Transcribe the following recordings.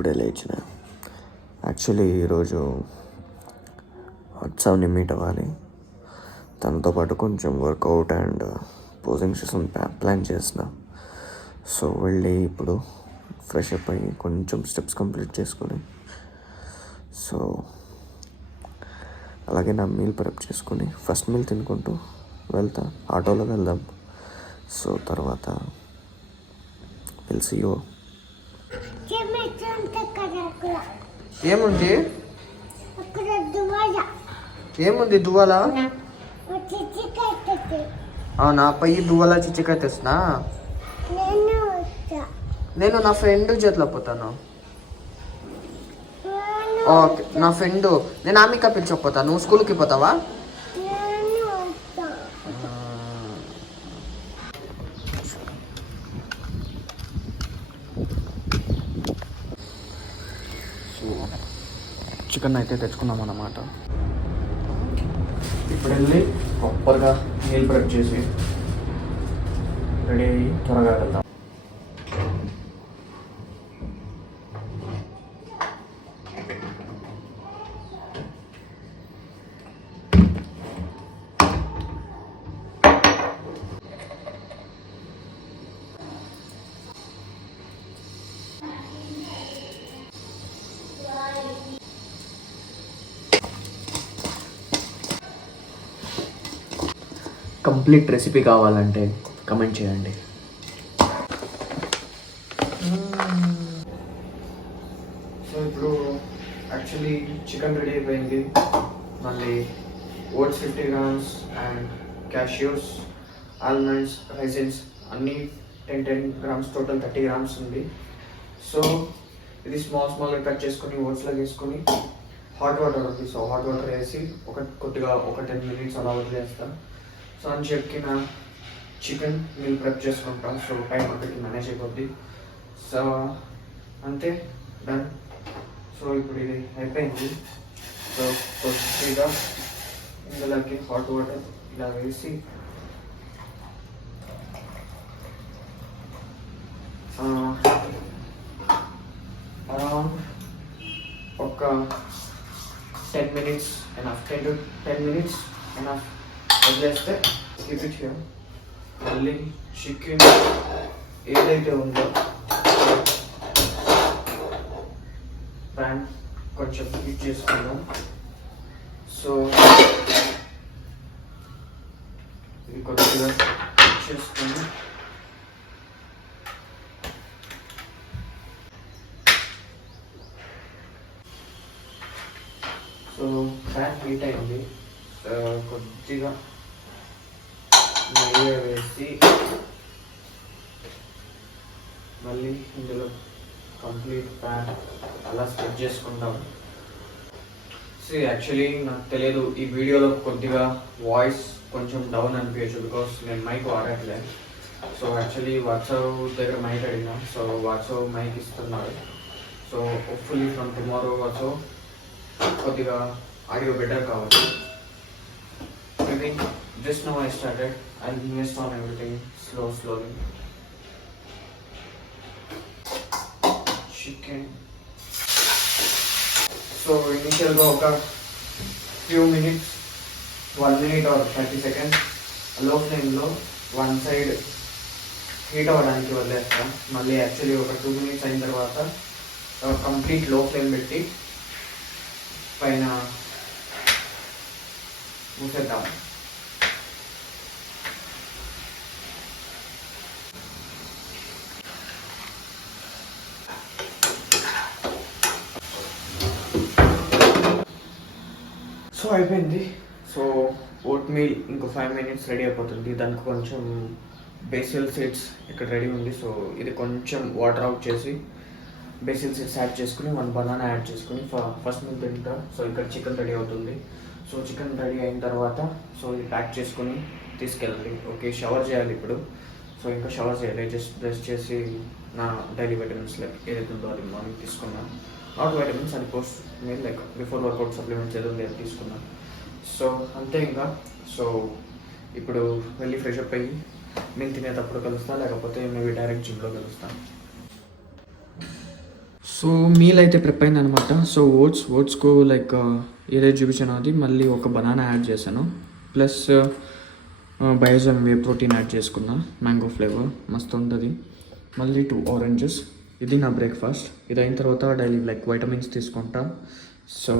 ఇప్పుడే లేచిన. యాక్చువల్లీ ఈరోజు ఉత్సవ్ని మీట్ అవ్వాలి. తనతో పాటు కొంచెం workout and posing session plan చేసిన. సో వెళ్ళి ఇప్పుడు ఫ్రెష్ అప్ అయ్యి కొంచెం స్టెప్స్ కంప్లీట్ చేసుకొని, సో అలాగే నా మీల్ ప్రెప్ చేసుకొని ఫస్ట్ మీల్ తినుకుంటూ వెళ్తా. ఆటోలో వెళ్దాం. సో తర్వాత సీ యూ. ఏముంది ఏముంది దువ్వాలా? అవునా, పయ్యి దువ్వాలా చిచ్చికాయ తెస్తున్నా. నేను నా ఫ్రెండ్ చేతిలో పోతాను. ఓకే, నా ఫ్రెండ్ నేను ఆమెకా పిలిచకపోతాను. నువ్వు స్కూల్కి పోతావా? చికెన్ అయితే తెచ్చుకున్నాం అన్నమాట. ఇప్పుడు వెళ్ళి ప్రాపర్గా మీల్ ప్రెప్ చేసి రెడీ అయ్యి త్వరగా వెళ్దాం. కంప్లీట్ రెసిపీ కావాలంటే కమెంట్ చేయండి. సో ఇప్పుడు యాక్చువల్లీ చికెన్ రెడీ అయిపోయింది. మళ్ళీ oats 50 grams and cashews, almonds, raisins అన్నీ 10 grams, టోటల్ 30 grams ఉంది. సో ఇది స్మాల్గా కట్ చేసుకొని ఓట్స్లో వేసుకొని హాట్ వాటర్ ఉంది. సో హాట్ వాటర్ వేసి కొద్దిగా ఒక 10 minutes అలా వదిలేస్తాను. సో అని చెప్పి నా చికెన్ మీల్ ప్రెప్ చేసుకుంటాం. సో టైం అక్కడికి మేనేజ్ అయిపోద్ది. సో అంతే, డన్. సో ఇప్పుడు ఇది అయిపోయింది. సో కొద్దిగా ఇందులోకి హాట్ వాటర్ ఇలా వేసి అరౌండ్ ఒక 10 minutes enough, 10 to 10 minutes enough వదిలేస్తే కీప్ ఇట్ హియర్. మళ్ళీ చికెన్ ఏదైతే ఉందో ప్యాన్ కొంచెం హీట్ చేసుకుందాం. సో ఇది కొద్దిగా హీట్ చేసుకుని సో ప్యాన్ హీట్ అయింది. కొద్దిగా నెయ్యి వేసి మళ్ళీ ఇందులో కంప్లీట్ ప్యాన్ అలా స్ప్రెడ్ చేసుకుంటాం. సో యాక్చువల్లీ నాకు తెలియదు, ఈ వీడియోలో కొద్దిగా వాయిస్ కొంచెం డౌన్ అనిపించచ్చు బికాస్ నేను మైక్ వాడట్లే. సో యాక్చువల్లీ వాట్సాప్ దగ్గర మైక్ అడిగినా. సో వాట్సాప్ మైక్ ఇస్తున్నారు. So hopefully from tomorrow WhatsApp కొద్దిగా ఆడియో బెటర్ కావచ్చు. Maybe just now I started. I'll invest on everything slowly. Chicken. So initially ఒక few minutes, 1 minute or 30 seconds low flame లో one side heat అవ్వడానికి వదిలేస్తాం. మళ్ళీ actually ఒక 2 minutes అయిన తర్వాత కంప్లీట్ లో ఫ్లేమ్ పెట్టి పైన మూసేద్దాం. సో అయిపోయింది. సో ఓట్ మీల్ ఇంకో 5 minutes రెడీ అయిపోతుంది. దానికి కొంచెం బేసిల్ సీడ్స్ ఇక్కడ రెడీ ఉంది. సో ఇది కొంచెం వాటర్ అవుట్ చేసి బేసిల్ సీడ్స్ యాడ్ చేసుకుని 1 banana యాడ్ చేసుకుని ఫస్ట్ మీల్ తింటా. సో ఇక్కడ చికెన్ రెడీ అవుతుంది. సో చికెన్ రెడీ అయిన తర్వాత సో ఇది ప్యాక్ చేసుకుని తీసుకెళ్ళాలి. ఓకే, షవర్ చేయాలి ఇప్పుడు. సో ఇంకా షవర్ చేయాలి. జస్ట్ బ్రష్ చేసి నా డైలీ వైటమిన్స్ లైక్ ఏదైతే ఉందో అది మార్నింగ్ తీసుకున్నాను. నాట్ వైటమిన్స్ అది post meal like before workout supplements ఏదో లేదు తీసుకున్నాను. సో అంతే ఇంకా. సో ఇప్పుడు వెళ్ళి ఫ్రెష్ అప్ అయ్యి నేను తినేటప్పుడు కలుస్తాను, లేకపోతే మేబీ డైరెక్ట్ జిమ్లో కలుస్తాను. సో మీల్ అయితే ప్రిప్ అయింది అనమాట. సో ఓట్స్కు లైక్ ఏదైతే చూపించానో అది మళ్ళీ ఒక బనానా యాడ్ చేశాను, ప్లస్ బయోజన్ వే ప్రోటీన్ యాడ్ చేసుకున్నా, మ్యాంగో ఫ్లేవర్ మస్తు ఉంటుంది. మళ్ళీ 2 ఆరెంజెస్. ఇది నా బ్రేక్ఫాస్ట్. ఇది అయిన తర్వాత డైలీ లైక్ వైటమిన్స్ తీసుకుంటా. సో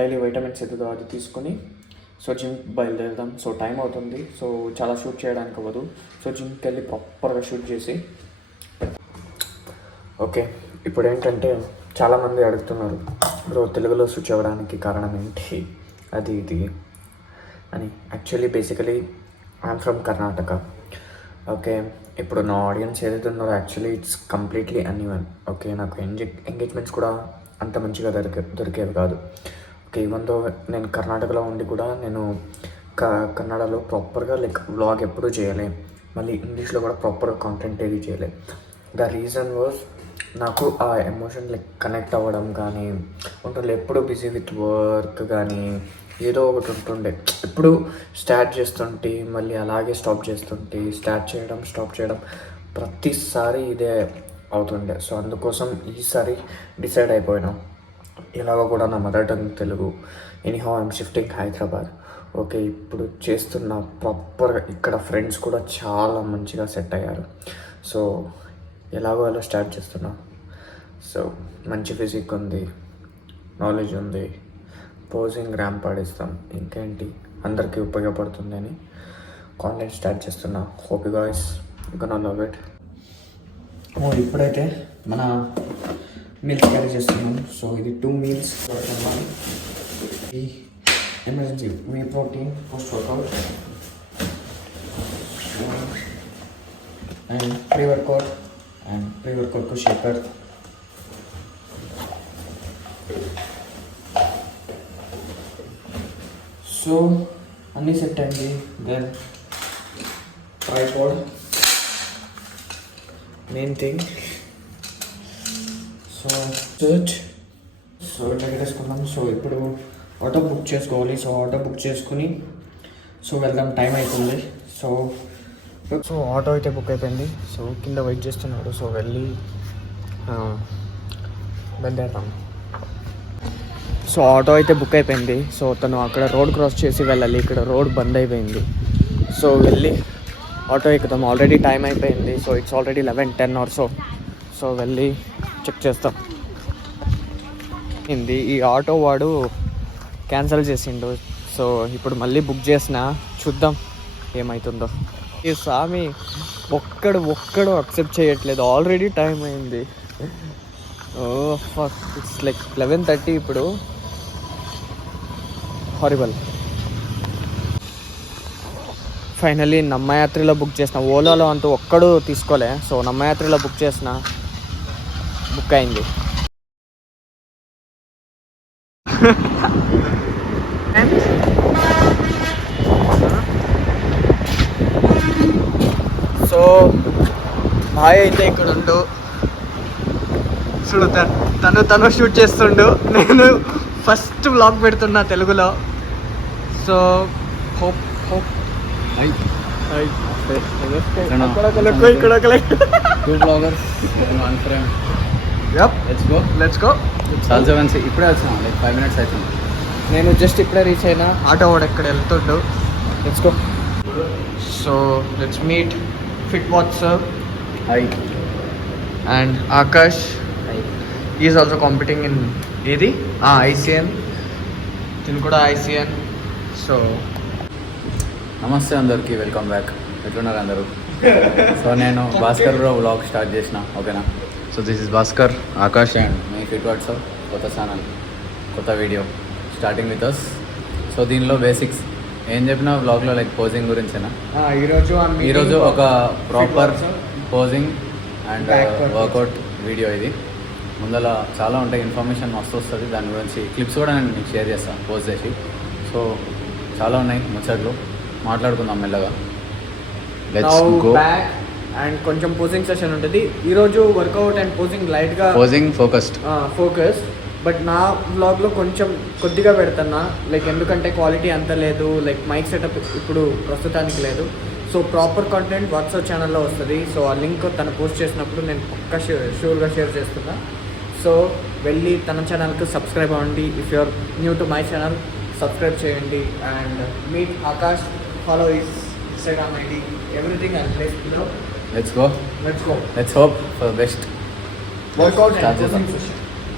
డైలీ వైటమిన్స్ ఎదుగుదో అది తీసుకొని సో జిమ్కి బయలుదేరుదాం. సో టైం అవుతుంది, సో చాలా షూట్ చేయడానికి అవ్వదు. సో జిమ్కి వెళ్ళి ప్రాపర్గా షూట్ చేసి ఓకే. ఇప్పుడు ఏంటంటే చాలామంది అడుగుతున్నారు, బ్రో తెలుగులో స్విచ్ అవ్వడానికి కారణం ఏంటి అది ఇది అని. Actually basically I'm from Karnataka. Okay, ఇప్పుడు నా ఆడియన్స్ ఏదైతే ఉన్నారో actually it's completely uneven. Okay, నాకు ఎంగేజ్మెంట్స్ కూడా అంత మంచిగా దొరికేవి కాదు. ఓకే, ఈవెన్తో నేను కర్ణాటకలో ఉండి కూడా నేను కన్నడలో ప్రాపర్గా లైక్ వ్లాగ్ ఎప్పుడూ చేయలే, మళ్ళీ ఇంగ్లీష్లో కూడా ప్రాపర్గా కాంటెంట్ ఏది చేయలే. ద రీజన్ వాజ్ నాకు ఆ ఎమోషన్ లైక్ కనెక్ట్ అవ్వడం కానీ ఉంటుండే. ఎప్పుడు బిజీ విత్ వర్క్ కానీ ఏదో ఒకటి ఉంటుండే. ఎప్పుడు స్టార్ట్ చేస్తుంటే మళ్ళీ అలాగే స్టాప్ చేస్తుంటే, స్టార్ట్ చేయడం ప్రతిసారి ఇదే అవుతుండే. సో అందుకోసం ఈసారి డిసైడ్ అయిపోయినాం, ఇలాగ కూడా నా mother tongue Telugu. Anyhow I'm shifting Hyderabad. Okay, ఇప్పుడు చేస్తున్న ప్రాపర్గా ఇక్కడ ఫ్రెండ్స్ కూడా చాలా మంచిగా సెట్ అయ్యారు. సో ఎలాగో అలా స్టార్ట్ చేస్తున్నా. సో మంచి ఫిజిక్ ఉంది, నాలెడ్జ్ ఉంది, పోజింగ్ ర్యాంప్ ఆడిస్తాం, ఇంకేంటి అందరికీ ఉపయోగపడుతుంది అని కాంటెంట్ స్టార్ట్ చేస్తున్నా. Hope you guys gonna love it. ఇప్పుడైతే మన మీల్స్ క్యారీ చేస్తున్నాం. సో ఇది 2 మీల్స్. ఈ emergency whey protein post workout and pre workout shaker. So అన్నీ సెట్ అయింది. Then tripod main thing. So ఇట్లా వేసుకున్నాం. సో ఇప్పుడు ఆటో బుక్ చేసుకోవాలి. సో ఆటో బుక్ చేసుకుని సో వెళ్దాం, టైం అవుతుంది. సో ఆటో అయితే బుక్ అయిపోయింది. సో కింద వెయిట్ చేస్తున్నాడు. సో వెళ్ళి బయలుదేరుతాం. సో ఆటో అయితే బుక్ అయిపోయింది. సో తను అక్కడ రోడ్ క్రాస్ చేసి వెళ్ళాలి, ఇక్కడ రోడ్ బంద్ అయిపోయింది. సో వెళ్ళి ఆటో ఎక్కుదాం. ఆల్రెడీ టైం అయిపోయింది. So it's already 11:10 or so. So వెళ్ళి చెక్ చేస్తాం. ఈ ఆటో వాడు క్యాన్సిల్ చేసిండు. సో ఇప్పుడు మళ్ళీ బుక్ చేసిన, చూద్దాం ఏమవుతుందో. ఈ స్వామి ఒక్కడు అక్సెప్ట్ చేయట్లేదు. ఆల్రెడీ టైం అయింది. ఇట్స్ లైక్ 11:30 ఇప్పుడు. హారిబల్. ఫైనలీ నమ్మయాత్రిలో బుక్ చేసిన. ఓలాలో అంటూ ఒక్కడు తీసుకోలే. సో నమ్మయాత్రిలో బుక్ చేసిన, బుక్ అయింది. సో బాయ్ అయితే ఇక్కడ ఉండు, చూడు తను షూట్ చేస్తుండు. నేను ఫస్ట్ వ్లాగ్ పెడుతున్నా తెలుగులో. సో హోప్ ఇప్పుడే వచ్చాను, లైక్ 5 minutes అవుతుంది. నేను జస్ట్ ఇప్పుడే రీచ్ అయినా. ఆటో వాడు ఎక్కడ వెళ్తుండు. Let's go. So let's meet fit WhatsApp and Akash. Is also competing in ఏది ICN. తిను కూడా ICN. సో నమస్తే అందరికీ, వెల్కమ్ బ్యాక్. ఎట్లున్నారు అందరూ? సో నేను భాస్కర్ వ్లాగ్ స్టార్ట్ చేసిన, ఓకేనా? So this is Bhaskar, Akash and me fit WhatsApp కొత్త ఛానల్, కొత్త video starting with us. So దీనిలో బేసిక్స్ ఏం చెప్పినా వ్లాగ్లో లైక్ పోజింగ్ గురించేనా. ఈరోజు ఒక proper posing and workout video. ఇది ముందర చాలా ఉంటాయి, ఇన్ఫర్మేషన్ మస్తు వస్తుంది. దాని గురించి క్లిప్స్ కూడా నేను మీకు షేర్ చేస్తాను పోస్ట్ చేసి. సో చాలా ఉన్నాయి ముచ్చట్లు, మాట్లాడుకుందాం మెల్లగా. Let's go. అండ్ కొంచెం పోజింగ్ సెషన్ ఉంటుంది ఈరోజు. వర్కౌట్ అండ్ పోజింగ్ లైట్గా, పోజింగ్ ఫోకస్డ్. బట్ నా వ్లాగ్లో కొంచెం కొద్దిగా పెడుతున్నా, లైక్ ఎందుకంటే క్వాలిటీ అంత లేదు, లైక్ మైక్ సెటప్ ఇప్పుడు ప్రస్తుతానికి లేదు. సో ప్రాపర్ కంటెంట్ వాట్సాప్ ఛానల్లో వస్తుంది. సో ఆ లింక్ తను పోస్ట్ చేసినప్పుడు నేను పక్కా షూర్గా షేర్ చేస్తున్నా. సో వెళ్ళి తన ఛానల్కి సబ్స్క్రైబ్ అవ్వండి. If you're new to my channel subscribe చేయండి and meet Akash, follow his Instagram ID, everything and place below. Let's go. Let's hope for best. Workout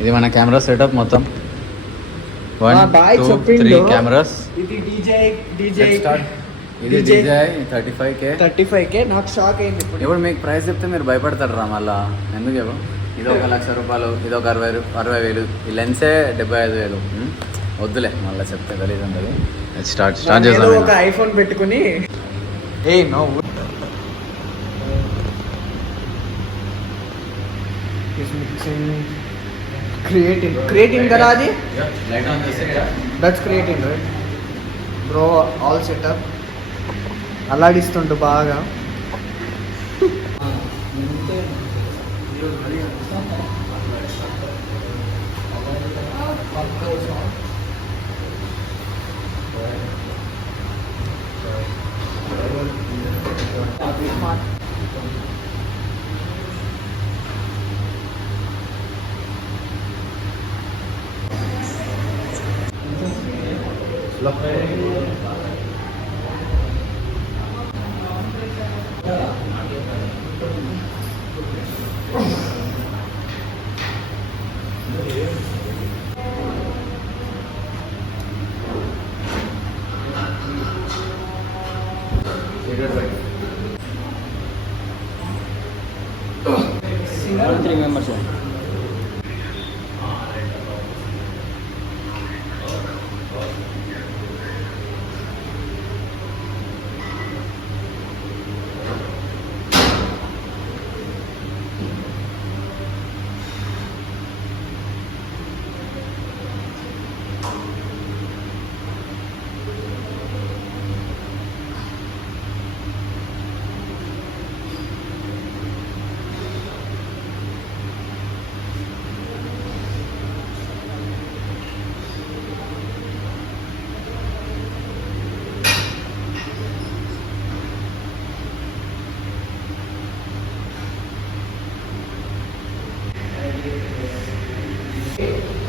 ఇది మన కెమెరా సెటప్ మొత్తం. 1 2 3 కెమెరాస్. ఇది డీజే ఇది డీజే 35K. నాకు shock అయింది ఇప్పుడు మీకు ప్రైస్ చెప్తే మీరు భయపడతారు రా మళ్ళా. ఎందుకు చెప్పు, ఇది 1,00,000 రూపాయలు, ఇది ఒక 60,000, ఈ లెన్సే 75,000. వద్దులే మళ్ళీ చెప్తే గలీజ్ ఉంటుంది. స్టార్ట్ చేద్దాం. ఒక ఐఫోన్ పెట్టుకుని creating garage. Light on this side. That's creating, right? Bro, all set up. అల్లాడిస్తుంటు బాగా. Three members.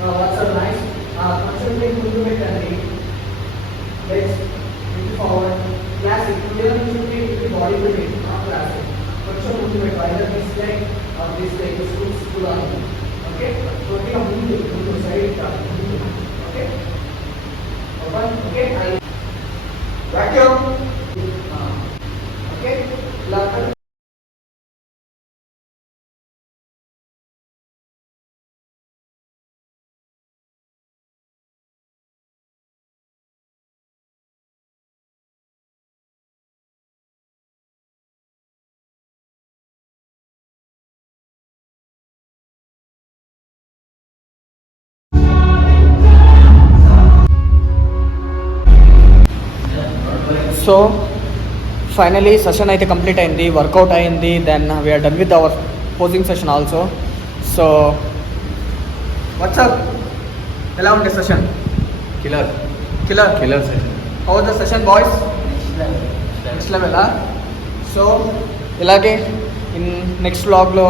What's up, nice? Concentrate ముందు పెట్టండి. Let's move forward. Classic. Today body building, not classic. కొంచెం ముందు పెట్టు. Either this leg or this leg is full on. Okay? కొద్దిగా ముందు side కాదు. Okay? Open. Okay? Vacuum. Okay? Lock. So finally session అయితే complete అయింది, వర్కౌట్ అయింది. Then we're done with our posing session also. So what's up, ఎలా ఉండే session? Killer session. How the session boys? Next లెవెలా? సో ఇలాగే ఇన్ నెక్స్ట్ వ్లాగ్లో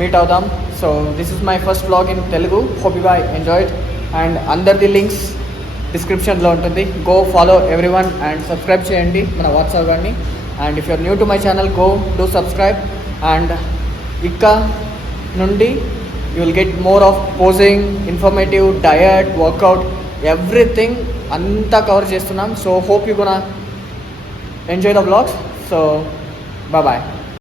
meet అవుదాం. So this is my first vlog in Telugu. Hope you guys enjoyed and అందరిది links డిస్క్రిప్షన్లో ఉంటుంది. Go follow everyone and subscribe చేయండి మన వాట్సాప్ కానీ. And if you're new to my channel, go do subscribe. And ఇక్కడ నుండి you will get more of posing, informative, diet, workout, everything అంతా cover చేస్తున్నాం. So hope you gonna enjoy the vlogs. So bye.